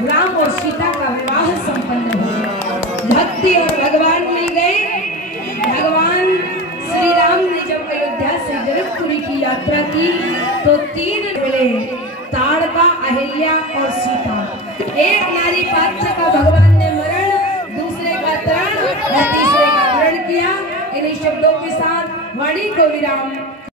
राम और सीता का विवाह संपन्न हो गया। भक्ति और भगवान मिल गए। भगवान श्री राम ने जब अयोध्या से जनकपुरी की यात्रा की तो 3 मिले, ताड़का, अहिल्या और सीता। एक नारी पात्र का भगवान ने मरण, दूसरे का तरण और तीसरे का हरण किया। इन्हीं शब्दों के साथ वाणी को विराम।